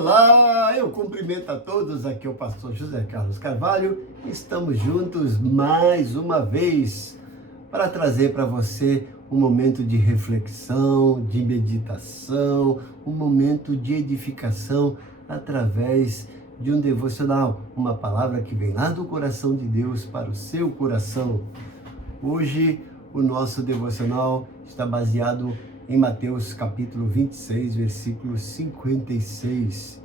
Olá, eu cumprimento a todos, aqui é o pastor José Carlos Carvalho. Estamos juntos mais uma vez para trazer para você um momento de reflexão, de meditação, um momento de edificação através de um devocional, uma palavra que vem lá do coração de Deus para o seu coração. Hoje o nosso devocional está baseado em Mateus capítulo 26, versículo 56.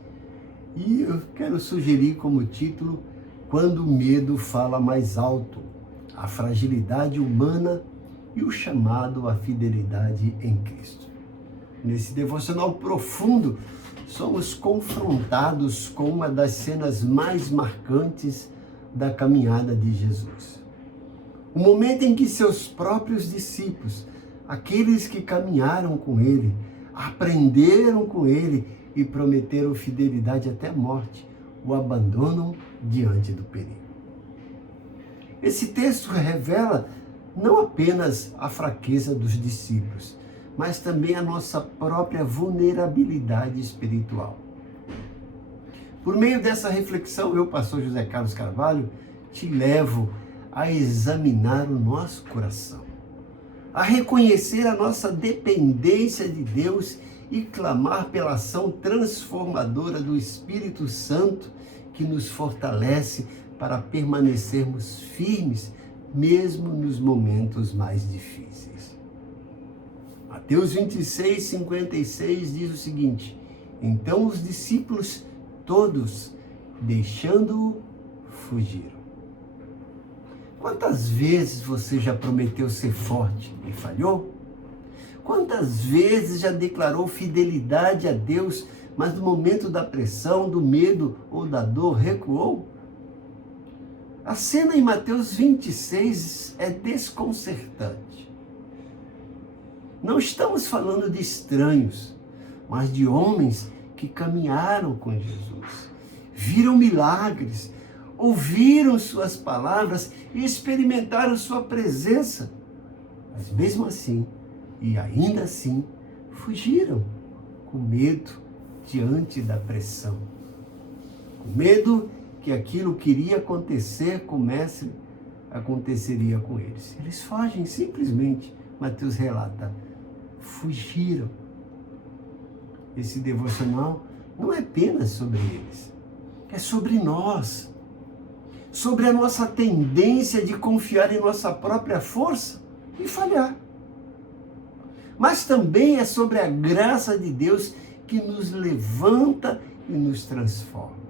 E eu quero sugerir como título, Quando o Medo Fala Mais Alto, a fragilidade humana e o chamado à fidelidade em Cristo. Nesse devocional profundo, somos confrontados com uma das cenas mais marcantes da caminhada de Jesus. O momento em que seus próprios discípulos, aqueles que caminharam com ele, aprenderam com ele e prometeram fidelidade até a morte, o abandonam diante do perigo. Esse texto revela não apenas a fraqueza dos discípulos, mas também a nossa própria vulnerabilidade espiritual. Por meio dessa reflexão, eu, pastor José Carlos Carvalho, te levo a examinar o nosso coração, a reconhecer a nossa dependência de Deus e clamar pela ação transformadora do Espírito Santo que nos fortalece para permanecermos firmes, mesmo nos momentos mais difíceis. Mateus 26, 56 diz o seguinte: então os discípulos todos, deixando-o, fugiram. Quantas vezes você já prometeu ser forte e falhou? Quantas vezes já declarou fidelidade a Deus, mas no momento da pressão, do medo ou da dor recuou? A cena em Mateus 26 é desconcertante. Não estamos falando de estranhos, mas de homens que caminharam com Jesus, viram milagres, ouviram suas palavras e experimentaram sua presença. Mas mesmo assim, e ainda assim, fugiram com medo diante da pressão. Com medo que aquilo que iria acontecer aconteceria com eles. Eles fogem simplesmente, Mateus relata, fugiram. Esse devocional não é apenas sobre eles, é sobre nós. Sobre a nossa tendência de confiar em nossa própria força e falhar. Mas também é sobre a graça de Deus que nos levanta e nos transforma.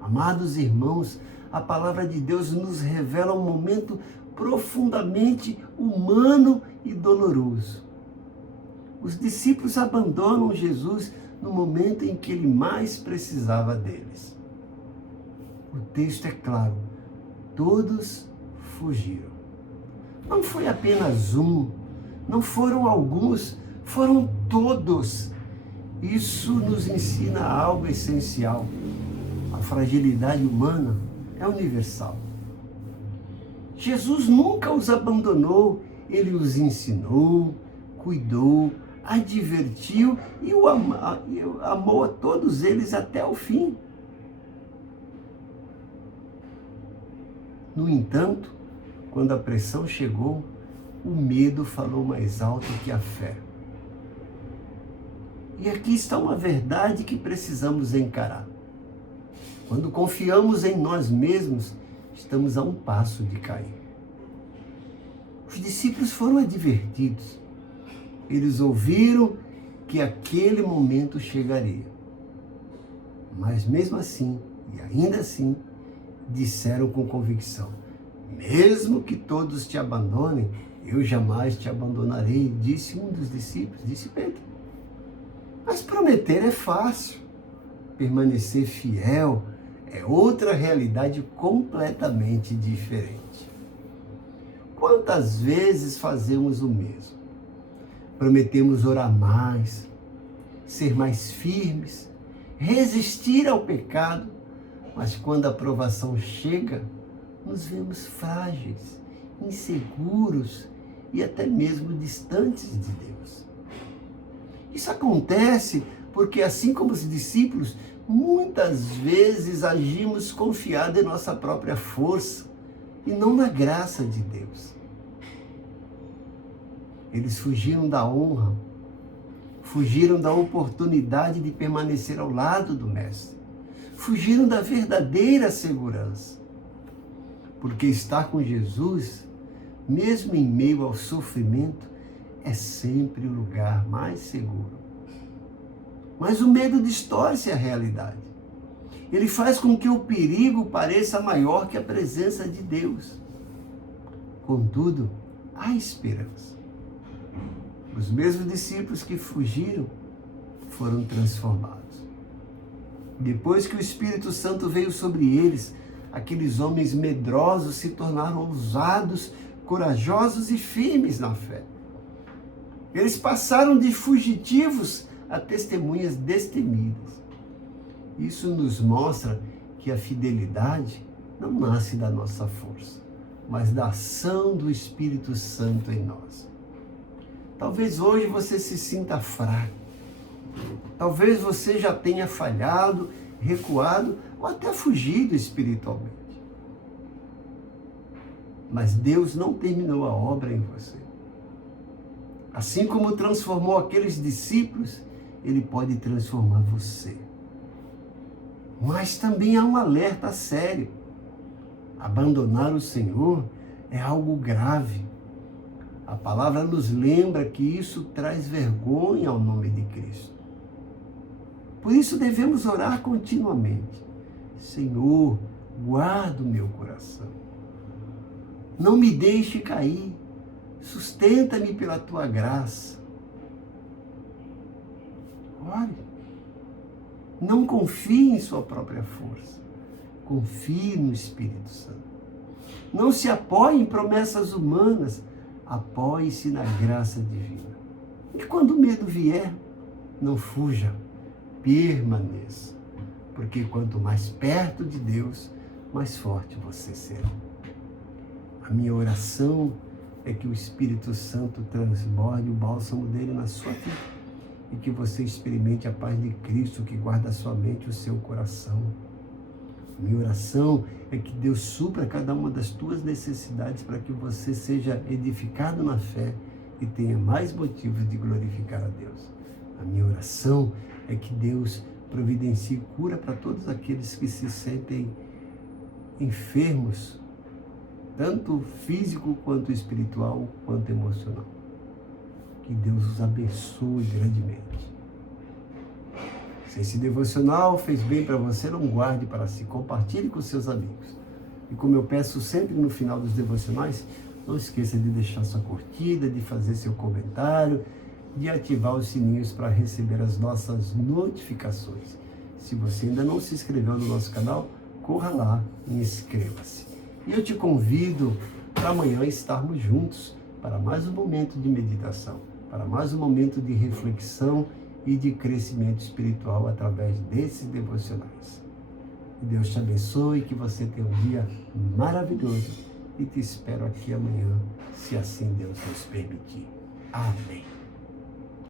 Amados irmãos, a palavra de Deus nos revela um momento profundamente humano e doloroso. Os discípulos abandonam Jesus no momento em que ele mais precisava deles. O texto é claro, todos fugiram. Não foi apenas um, não foram alguns, foram todos. Isso nos ensina algo essencial. A fragilidade humana é universal. Jesus nunca os abandonou, ele os ensinou, cuidou, advertiu e amou a todos eles até o fim. No entanto, quando a pressão chegou, o medo falou mais alto que a fé. E aqui está uma verdade que precisamos encarar. Quando confiamos em nós mesmos, estamos a um passo de cair. Os discípulos foram advertidos. Eles ouviram que aquele momento chegaria. Mas mesmo assim, e ainda assim, disseram com convicção, mesmo que todos te abandonem, eu jamais te abandonarei, disse um dos discípulos, disse Pedro. Mas prometer é fácil, permanecer fiel é outra realidade completamente diferente. Quantas vezes fazemos o mesmo? Prometemos orar mais, ser mais firmes, resistir ao pecado, mas quando a provação chega, nos vemos frágeis, inseguros e até mesmo distantes de Deus. Isso acontece Porque assim como os discípulos, muitas vezes agimos confiados em nossa própria força e não na graça de Deus. Eles fugiram da honra, fugiram da oportunidade de permanecer ao lado do Mestre, fugiram da verdadeira segurança. Porque estar com Jesus, mesmo em meio ao sofrimento, é sempre o lugar mais seguro. Mas o medo distorce a realidade. Ele faz com que o perigo pareça maior que a presença de Deus. Contudo, há esperança. Os mesmos discípulos que fugiram foram transformados. Depois que o Espírito Santo veio sobre eles, aqueles homens medrosos se tornaram ousados, corajosos e firmes na fé. Eles passaram de fugitivos a testemunhas destemidas. Isso nos mostra que a fidelidade não nasce da nossa força, mas da ação do Espírito Santo em nós. Talvez hoje você se sinta fraco. Talvez você já tenha falhado, recuado ou até fugido espiritualmente. Mas Deus não terminou a obra em você. Assim como transformou aqueles discípulos, Ele pode transformar você. Mas também há um alerta sério. Abandonar o Senhor é algo grave. A palavra nos lembra que isso traz vergonha ao nome de Cristo. Por isso devemos orar continuamente. Senhor, guarda o meu coração. Não me deixe cair. Sustenta-me pela tua graça. Ore. Não confie em sua própria força. Confie no Espírito Santo. Não se apoie em promessas humanas. Apoie-se na graça divina. E quando o medo vier, não fuja. Permaneça. Porque quanto mais perto de Deus, mais forte você será. A minha oração é que o Espírito Santo transborde o bálsamo dele na sua vida e que você experimente a paz de Cristo que guarda a sua mente e o seu coração. A minha oração é que Deus supra cada uma das tuas necessidades para que você seja edificado na fé e tenha mais motivos de glorificar a Deus. A minha oração é que Deus providencie cura para todos aqueles que se sentem enfermos, tanto físico, quanto espiritual, quanto emocional. Que Deus os abençoe grandemente. Se esse devocional fez bem para você, não guarde para si, compartilhe com seus amigos. E como eu peço sempre no final dos devocionais, não esqueça de deixar sua curtida, de fazer seu comentário, de ativar os sininhos para receber as nossas notificações. Se você ainda não se inscreveu no nosso canal, corra lá e inscreva-se. E eu te convido para amanhã estarmos juntos para mais um momento de meditação, para mais um momento de reflexão e de crescimento espiritual através desses devocionais. Que Deus te abençoe, que você tenha um dia maravilhoso e te espero aqui amanhã, se assim Deus nos permitir. Amém.